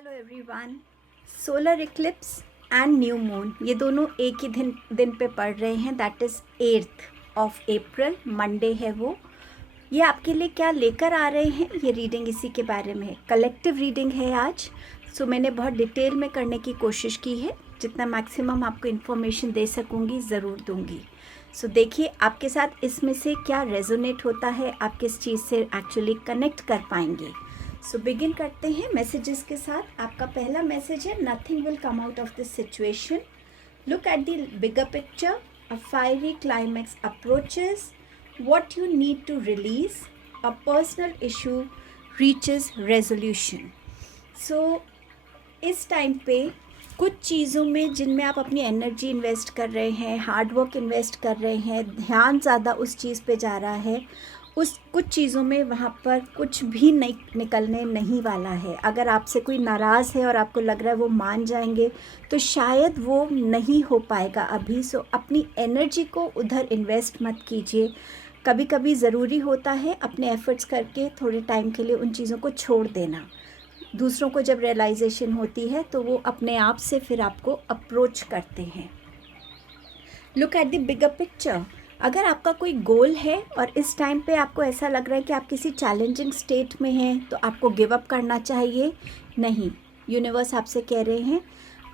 Hello everyone. Solar Eclipse and new moon ये दोनों एक ही दिन पे पड़ रहे हैं। That is 8th of April, Monday है वो। ये आपके लिए क्या लेकर आ रहे हैं, ये रीडिंग इसी के बारे में है। कलेक्टिव रीडिंग है आज। सो मैंने बहुत डिटेल में करने की कोशिश की है। जितना मैक्सिमम आपको इन्फॉर्मेशन दे सकूँगी ज़रूर दूँगी। सो देखिए आपके साथ इसमें से क्या रेजोनेट होता है, आप किस चीज़ से एक्चुअली कनेक्ट कर पाएंगे। सो बिगिन करते हैं मैसेजेस के साथ। आपका पहला मैसेज है, nothing will come out of this situation, look at the bigger picture, a fiery climax approaches, what you need to release, a personal issue reaches resolution. So इस टाइम पे कुछ चीज़ों में जिनमें आप अपनी एनर्जी इन्वेस्ट कर रहे हैं, हार्ड वर्क इन्वेस्ट कर रहे हैं, ध्यान ज़्यादा उस चीज़ पे जा रहा है, उस कुछ चीज़ों में वहाँ पर कुछ भी नहीं निकलने नहीं वाला है। अगर आपसे कोई नाराज़ है और आपको लग रहा है वो मान जाएंगे, तो शायद वो नहीं हो पाएगा अभी। सो अपनी एनर्जी को उधर इन्वेस्ट मत कीजिए। कभी कभी ज़रूरी होता है अपने एफ़र्ट्स करके थोड़े टाइम के लिए उन चीज़ों को छोड़ देना। दूसरों को जब रियलाइजेशन होती है तो वो अपने आप से फिर आपको अप्रोच करते हैं। Look at the bigger picture. अगर आपका कोई गोल है और इस टाइम पे आपको ऐसा लग रहा है कि आप किसी चैलेंजिंग स्टेट में हैं, तो आपको गिव अप करना चाहिए नहीं। यूनिवर्स आपसे कह रहे हैं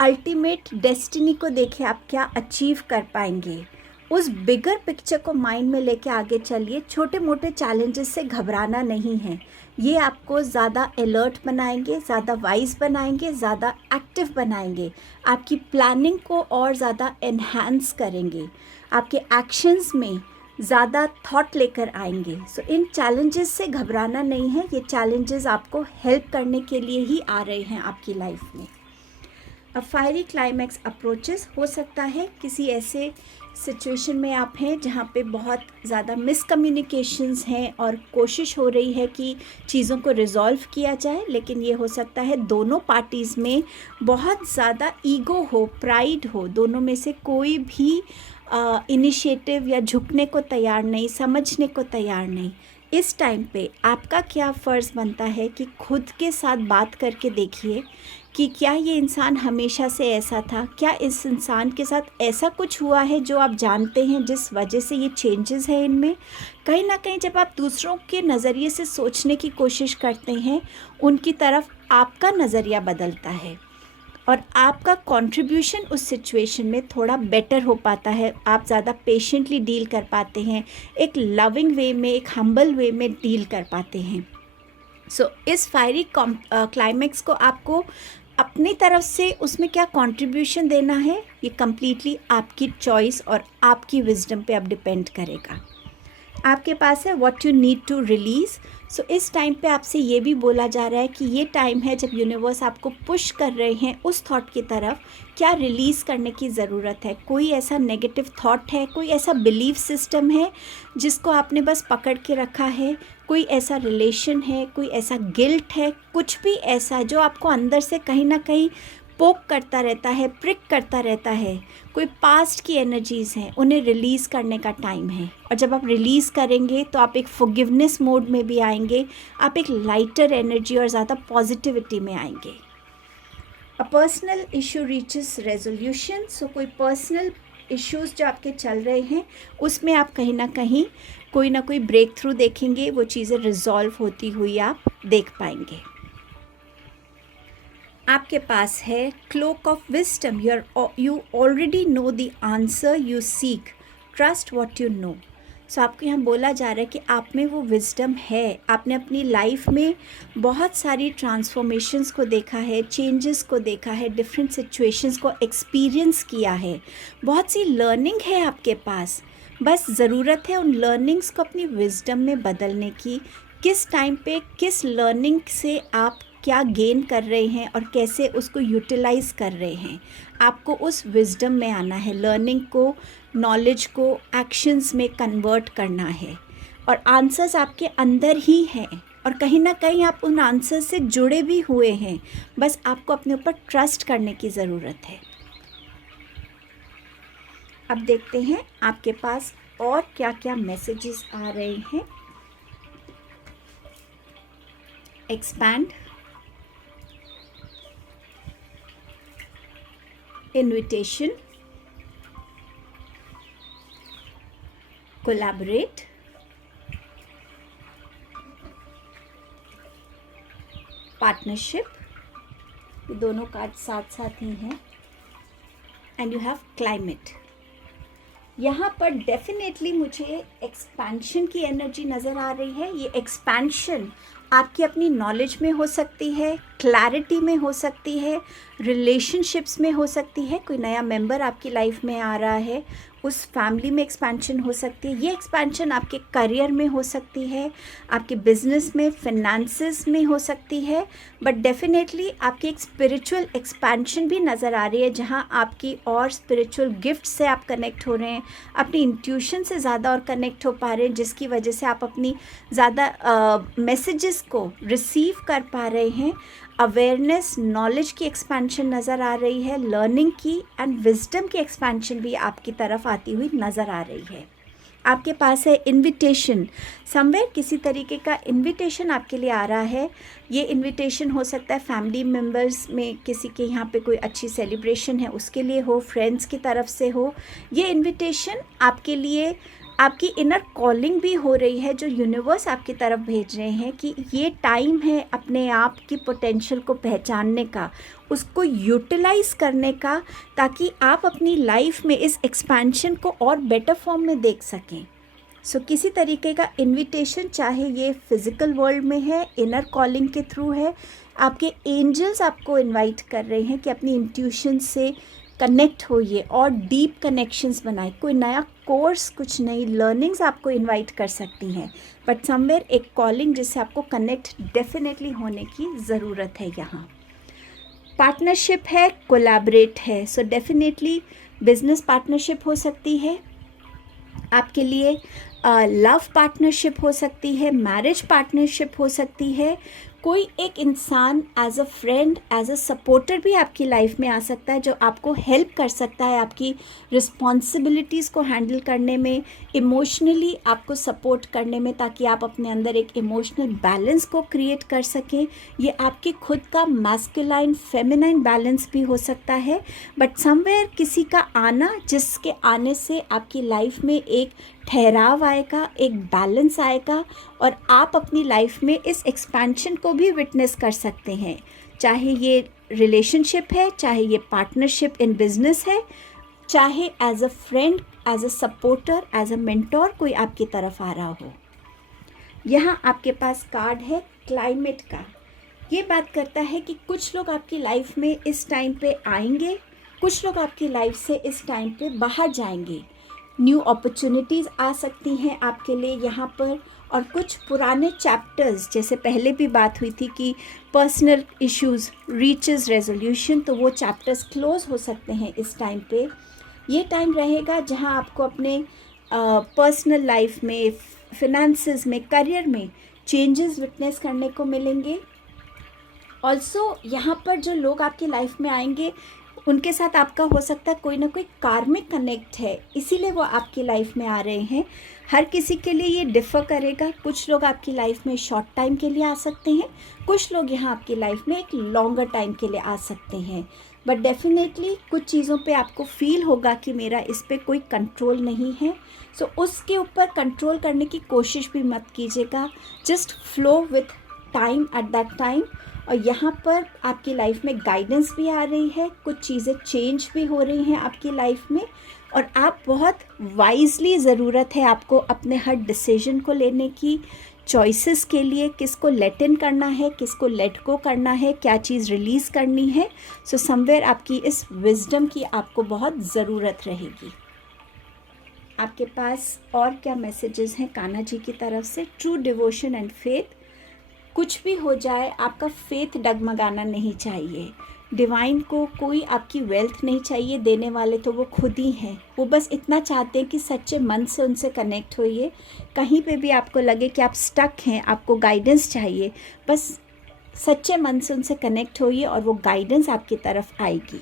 अल्टीमेट डेस्टिनी को देखिए आप क्या अचीव कर पाएंगे। उस बिगर पिक्चर को माइंड में लेके आगे चलिए। छोटे मोटे चैलेंजेस से घबराना नहीं है। ये आपको ज़्यादा अलर्ट बनाएंगे, ज़्यादा वाइज बनाएंगे, ज़्यादा एक्टिव बनाएंगे, आपकी प्लानिंग को और ज़्यादा एनहांस करेंगे, आपके एक्शंस में ज़्यादा थॉट लेकर आएंगे। सो इन चैलेंजेस से घबराना नहीं है। ये चैलेंजेस आपको हेल्प करने के लिए ही आ रहे हैं आपकी लाइफ में। अ फायरी क्लाइमैक्स अप्रोचेस, हो सकता है किसी ऐसे सिचुएशन में आप हैं जहाँ पे बहुत ज़्यादा मिसकम्युनिकेशंस हैं और कोशिश हो रही है कि चीज़ों को रिज़ॉल्व किया जाए, लेकिन ये हो सकता है दोनों पार्टीज़ में बहुत ज़्यादा ईगो हो, प्राइड हो। दोनों में से कोई भी इनिशिएटिव या झुकने को तैयार नहीं, समझने को तैयार नहीं। इस टाइम पे आपका क्या फ़र्ज़ बनता है कि खुद के साथ बात करके देखिए कि क्या ये इंसान हमेशा से ऐसा था, क्या इस इंसान के साथ ऐसा कुछ हुआ है जो आप जानते हैं जिस वजह से ये चेंजेस है इनमें। कहीं ना कहीं जब आप दूसरों के नज़रिए से सोचने की कोशिश करते हैं, उनकी तरफ आपका नज़रिया बदलता है और आपका कंट्रीब्यूशन उस सिचुएशन में थोड़ा बेटर हो पाता है। आप ज़्यादा पेशेंटली डील कर पाते हैं, एक लविंग वे में, एक हम्बल वे में डील कर पाते हैं। सो इस फायरी क्लाइमैक्स को आपको अपनी तरफ से उसमें क्या कंट्रीब्यूशन देना है, ये कम्प्लीटली आपकी चॉइस और आपकी विजडम पे अब डिपेंड करेगा। आपके पास है what you need to release. So इस टाइम पे आपसे ये भी बोला जा रहा है कि ये टाइम है जब यूनिवर्स आपको पुश कर रहे हैं उस थॉट की तरफ, क्या रिलीज़ करने की ज़रूरत है। कोई ऐसा नेगेटिव थॉट है, कोई ऐसा बिलीफ सिस्टम है जिसको आपने बस पकड़ के रखा है, कोई ऐसा रिलेशन है, कोई ऐसा गिल्ट है, कुछ भी ऐसा जो आपको अंदर से कहीं ना कहीं पोक करता रहता है, प्रिक करता रहता है। कोई पास्ट की एनर्जीज़ हैं, उन्हें रिलीज़ करने का टाइम है। और जब आप रिलीज़ करेंगे तो आप एक फॉरगिवनेस मोड में भी आएंगे, आप एक लाइटर एनर्जी और ज़्यादा पॉजिटिविटी में आएंगे। A personal issue reaches resolution. So कोई पर्सनल इश्यूज़ जो आपके चल रहे हैं उसमें आप कहीं ना कहीं कोई ना कोई ब्रेक थ्रू देखेंगे, वो चीज़ें रिजॉल्व होती हुई आप देख पाएंगे। आपके पास है cloak of wisdom. You already know the answer you seek, trust what you know. So आपको यहाँ बोला जा रहा है कि आप में वो विजडम है। आपने अपनी लाइफ में बहुत सारी ट्रांसफॉर्मेशंस को देखा है, चेंजेस को देखा है, डिफरेंट सिचुएशंस को एक्सपीरियंस किया है, बहुत सी लर्निंग है आपके पास। बस ज़रूरत है उन लर्निंग्स को अपनी विजडम में बदलने की। किस टाइम पे किस लर्निंग से आप क्या गेन कर रहे हैं और कैसे उसको यूटिलाइज़ कर रहे हैं, आपको उस विजडम में आना है। लर्निंग को, नॉलेज को एक्शंस में कन्वर्ट करना है और आंसर्स आपके अंदर ही हैं और कहीं ना कहीं आप उन आंसर्स से जुड़े भी हुए हैं। बस आपको अपने ऊपर ट्रस्ट करने की ज़रूरत है। अब देखते हैं आपके पास और क्या क्या मैसेजेस आ रहे हैं। एक्सपैंड, invitation, collaborate, partnership, ये दोनों कार्ड साथ साथ ही हैं, एंड यू हैव क्लाइमेट। यहाँ पर डेफिनेटली मुझे एक्सपेंशन की एनर्जी नज़र आ रही है। ये एक्सपेंशन आपकी अपनी नॉलेज में हो सकती है, क्लैरिटी में हो सकती है, रिलेशनशिप्स में हो सकती है, कोई नया मेंबर आपकी लाइफ में आ रहा है, उस फैमिली में एक्सपेंशन हो सकती है। ये एक्सपेंशन आपके करियर में हो सकती है, आपके बिजनेस में, फिनेंसेस में हो सकती है, बट डेफिनेटली आपकी एक स्पिरिचुअल एक्सपेंशन भी नज़र आ रही है, जहाँ आपकी और स्पिरिचुअल गिफ्ट से आप कनेक्ट हो रहे हैं, अपनी इंट्यूशन से ज़्यादा और कनेक्ट हो पा रहे हैं, जिसकी वजह से आप अपनी ज़्यादा मैसेजेस को रिसीव कर पा रहे हैं। अवेयरनेस, नॉलेज की एक्सपेंशन नज़र आ रही है, लर्निंग की एंड विजडम की एक्सपेंशन भी आपकी तरफ आती हुई नज़र आ रही है। आपके पास है इनविटेशन, समवेयर किसी तरीके का इनविटेशन आपके लिए आ रहा है। ये इनविटेशन हो सकता है फैमिली मेम्बर्स में किसी के यहाँ पे कोई अच्छी सेलिब्रेशन है उसके लिए हो, फ्रेंड्स की तरफ से हो। ये इनविटेशन आपके लिए आपकी इनर कॉलिंग भी हो रही है, जो यूनिवर्स आपकी तरफ भेज रहे हैं कि ये टाइम है अपने आप की पोटेंशियल को पहचानने का, उसको यूटिलाइज करने का, ताकि आप अपनी लाइफ में इस एक्सपेंशन को और बेटर फॉर्म में देख सकें। सो किसी तरीके का इनविटेशन, चाहे ये फिज़िकल वर्ल्ड में है, इनर कॉलिंग के थ्रू है, आपके एंजल्स आपको इनवाइट कर रहे हैं कि अपनी इंट्यूशन से कनेक्ट होइए और डीप कनेक्शंस बनाए। कोई नया कोर्स, कुछ नई लर्निंग्स आपको इनवाइट कर सकती हैं, बट समवेयर एक कॉलिंग जिससे आपको कनेक्ट डेफिनेटली होने की ज़रूरत है। यहाँ पार्टनरशिप है, कोलैबोरेट है, सो डेफिनेटली बिजनेस पार्टनरशिप हो सकती है आपके लिए, लव पार्टनरशिप हो सकती है, मैरिज पार्टनरशिप हो सकती है, कोई एक इंसान as a friend, as a supporter भी आपकी लाइफ में आ सकता है, जो आपको हेल्प कर सकता है आपकी रिस्पॉन्सिबिलिटीज़ को हैंडल करने में, इमोशनली आपको सपोर्ट करने में, ताकि आप अपने अंदर एक इमोशनल बैलेंस को क्रिएट कर सकें। ये आपकी खुद का मैस्कुलाइन फेमिनाइन बैलेंस भी हो सकता है, बट समवेयर किसी का आना, जिसके आने से आपकी लाइफ में एक ठहराव आएगा, एक बैलेंस आएगा, और आप अपनी लाइफ में इस एक्सपेंशन को भी विटनेस कर सकते हैं। चाहे ये रिलेशनशिप है, चाहे ये पार्टनरशिप इन बिजनेस है, चाहे as a friend, as a supporter, as a mentor कोई आपकी तरफ आ रहा हो। यहाँ आपके पास कार्ड है क्लाइमेट का। ये बात करता है कि कुछ लोग आपकी लाइफ में इस टाइम पे आएंगे, कुछ लोग आपकी लाइफ से इस टाइम पे बाहर जाएंगे। न्यू अपॉर्चुनिटीज़ आ सकती हैं आपके लिए यहाँ पर, और कुछ पुराने चैप्टर्स, जैसे पहले भी बात हुई थी कि पर्सनल इश्यूज़ रीचेस रेजोल्यूशन, तो वो चैप्टर्स क्लोज हो सकते हैं इस टाइम पे। ये टाइम रहेगा जहाँ आपको अपने पर्सनल लाइफ में, फिनेंसेस में, करियर में चेंजेस विटनेस करने को मिलेंगे। ऑल्सो यहाँ पर जो लोग आपकी लाइफ में आएंगे, उनके साथ आपका हो सकता है कोई ना कोई कार्मिक कनेक्ट है, इसीलिए वो आपकी लाइफ में आ रहे हैं। हर किसी के लिए ये डिफ़र करेगा। कुछ लोग आपकी लाइफ में शॉर्ट टाइम के लिए आ सकते हैं, कुछ लोग यहाँ आपकी लाइफ में एक लॉन्गर टाइम के लिए आ सकते हैं, बट डेफिनेटली कुछ चीज़ों पे आपको फील होगा कि मेरा इस पे कोई कंट्रोल नहीं है। सो उसके ऊपर कंट्रोल करने की कोशिश भी मत कीजिएगा, just flow with time at that time. और यहाँ पर आपकी लाइफ में गाइडेंस भी आ रही है, कुछ चीज़ें चेंज भी हो रही हैं आपकी लाइफ में, और आप बहुत वाइजली, ज़रूरत है आपको अपने हर डिसीजन को लेने की, चॉइसेस के लिए, किसको लेट इन करना है, किसको लेट गो करना है, क्या चीज़ रिलीज़ करनी है। सो समवेयर आपकी इस विजडम की आपको बहुत ज़रूरत रहेगी। आपके पास और क्या मैसेजेस हैं कान्हा जी की तरफ से? True devotion and faith. कुछ भी हो जाए, आपका फेथ डगमगाना नहीं चाहिए। डिवाइन को कोई आपकी वेल्थ नहीं चाहिए, देने वाले तो वो खुद ही हैं। वो बस इतना चाहते हैं कि सच्चे मन से उनसे कनेक्ट होइए। कहीं पे भी आपको लगे कि आप स्टक हैं, आपको गाइडेंस चाहिए, बस सच्चे मन से उनसे कनेक्ट होइए और वो गाइडेंस आपकी तरफ आएगी।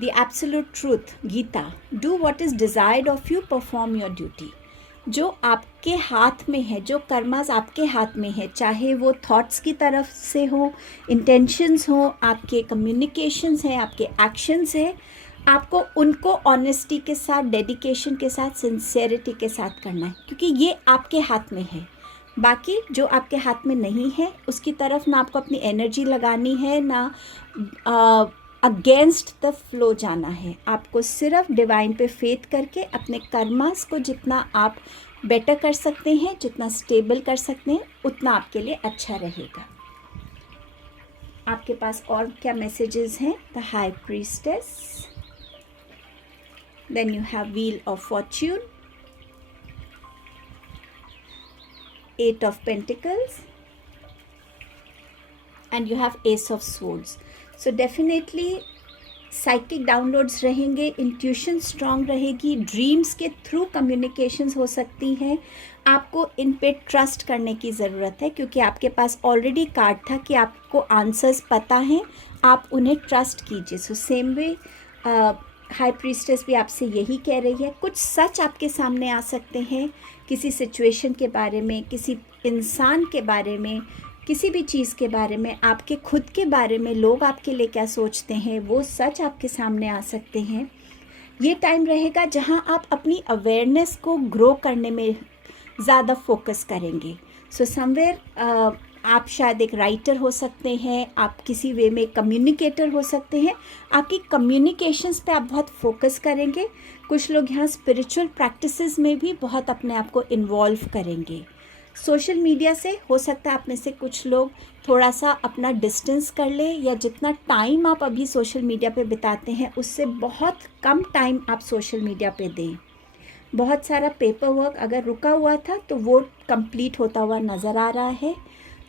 The absolute truth, Gita. Do what is desired of you, perform your duty. जो आपके हाथ में है, जो कर्मास आपके हाथ में है, चाहे वो थॉट्स की तरफ से हो, इंटेंशंस हो, आपके कम्युनिकेशंस हैं, आपके एक्शंस हैं, आपको उनको ऑनेस्टी के साथ, डेडिकेशन के साथ, सिंसेरिटी के साथ करना है, क्योंकि ये आपके हाथ में है। बाकी जो आपके हाथ में नहीं है उसकी तरफ ना आपको अपनी एनर्जी लगानी है, ना अगेंस्ट द फ्लो जाना है। आपको सिर्फ डिवाइन पे फेथ करके अपने कर्मास को जितना आप बेटर कर सकते हैं, जितना स्टेबल कर सकते हैं, उतना आपके लिए अच्छा रहेगा। आपके पास और क्या मैसेजेस हैं? The high priestess, then you have wheel of fortune, 8 of Pentacles, and you have Ace of Swords. So definitely psychic downloads रहेंगे, इंट्यूशन स्ट्रांग रहेगी, ड्रीम्स के थ्रू कम्युनिकेशंस हो सकती हैं। आपको इन पे ट्रस्ट करने की ज़रूरत है, क्योंकि आपके पास ऑलरेडी कार्ड था कि आपको आंसर्स पता हैं, आप उन्हें ट्रस्ट कीजिए। So same way high priestess भी आपसे यही कह रही है। कुछ सच आपके सामने आ सकते हैं, किसी सिचुएशन के बारे में, किसी इंसान के बारे में, किसी भी चीज़ के बारे में, आपके खुद के बारे में, लोग आपके लिए क्या सोचते हैं, वो सच आपके सामने आ सकते हैं। ये टाइम रहेगा जहां आप अपनी अवेयरनेस को ग्रो करने में ज़्यादा फोकस करेंगे। सो समवेयर आप शायद एक राइटर हो सकते हैं, आप किसी वे में कम्युनिकेटर हो सकते हैं, आपकी कम्युनिकेशंस पे आप बहुत फोकस करेंगे। कुछ लोग यहाँ स्पिरिचुअल प्रैक्टिसेस में भी बहुत अपने आप को इन्वॉल्व करेंगे। सोशल मीडिया से हो सकता है आप में से कुछ लोग थोड़ा सा अपना डिस्टेंस कर ले, या जितना टाइम आप अभी सोशल मीडिया पे बिताते हैं उससे बहुत कम टाइम आप सोशल मीडिया पे दें। बहुत सारा पेपर वर्क अगर रुका हुआ था तो वो कंप्लीट होता हुआ नज़र आ रहा है।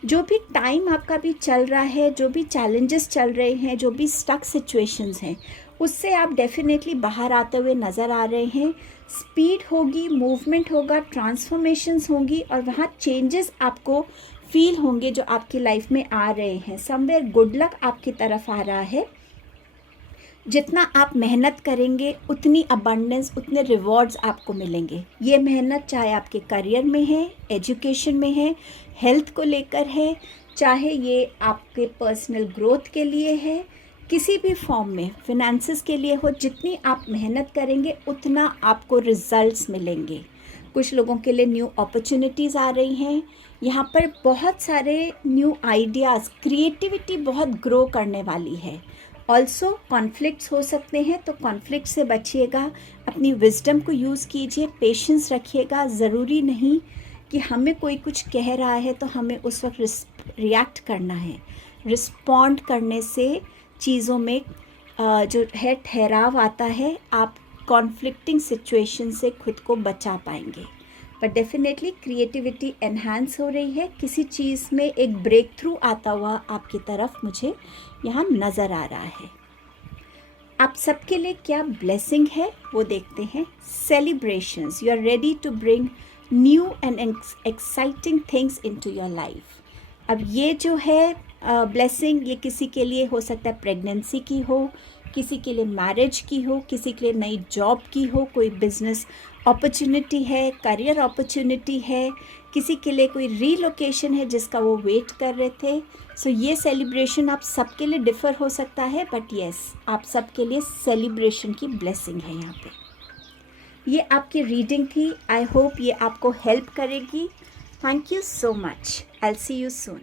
जो भी टाइम आपका भी चल रहा है, जो भी चैलेंजेस चल रहे हैं, जो भी स्टक सिचुएशंस हैं, उससे आप डेफिनेटली बाहर आते हुए नज़र आ रहे हैं। स्पीड होगी, मूवमेंट होगा, ट्रांसफॉर्मेशंस होंगी, और वहाँ चेंजेस आपको फील होंगे जो आपकी लाइफ में आ रहे हैं। समवेयर गुड लक आपकी तरफ आ रहा है। जितना आप मेहनत करेंगे उतनी अबंडेंस, उतने रिवॉर्ड्स आपको मिलेंगे। ये मेहनत चाहे आपके करियर में है, एजुकेशन में है, हेल्थ को लेकर है, चाहे ये आपके पर्सनल ग्रोथ के लिए है, किसी भी फॉर्म में फिनेंसेस के लिए हो, जितनी आप मेहनत करेंगे उतना आपको रिजल्ट्स मिलेंगे। कुछ लोगों के लिए न्यू अपॉर्चुनिटीज़ आ रही हैं। यहाँ पर बहुत सारे न्यू आइडियाज़, क्रिएटिविटी बहुत ग्रो करने वाली है। ऑल्सो कॉन्फ्लिक्ट्स हो सकते हैं, तो कॉन्फ्लिक्ट से बचिएगा, अपनी विजडम को यूज़ कीजिए, पेशेंस रखिएगा। ज़रूरी नहीं कि हमें कोई कुछ कह रहा है तो हमें उस वक्त रिएक्ट करना है। रिस्पॉन्ड करने से चीज़ों में जो है ठहराव आता है, आप कॉन्फ्लिक्टिंग सिचुएशन से खुद को बचा पाएंगे। पर डेफिनेटली क्रिएटिविटी एनहांस हो रही है, किसी चीज़ में एक ब्रेक थ्रू आता हुआ आपकी तरफ मुझे यहाँ नज़र आ रहा है। आप सबके लिए क्या ब्लेसिंग है वो देखते हैं। Celebrations, you are ready to bring new and exciting things into your life. अब ये जो है ब्लेसिंग, ये किसी के लिए हो सकता है प्रेगनेंसी की हो, किसी के लिए मैरिज की हो, किसी के लिए नई जॉब की हो, कोई बिजनेस अपॉर्चुनिटी है, करियर अपॉर्चुनिटी है, किसी के लिए कोई रीलोकेशन है जिसका वो वेट कर रहे थे। सो ये सेलिब्रेशन आप सबके लिए डिफ़र हो सकता है, बट येस, आप सबके लिए सेलिब्रेशन की ब्लेसिंग है यहाँ पे। ये आपकी रीडिंग थी। आई होप ये आपको हेल्प करेगी। Thank you so much. I will see you soon.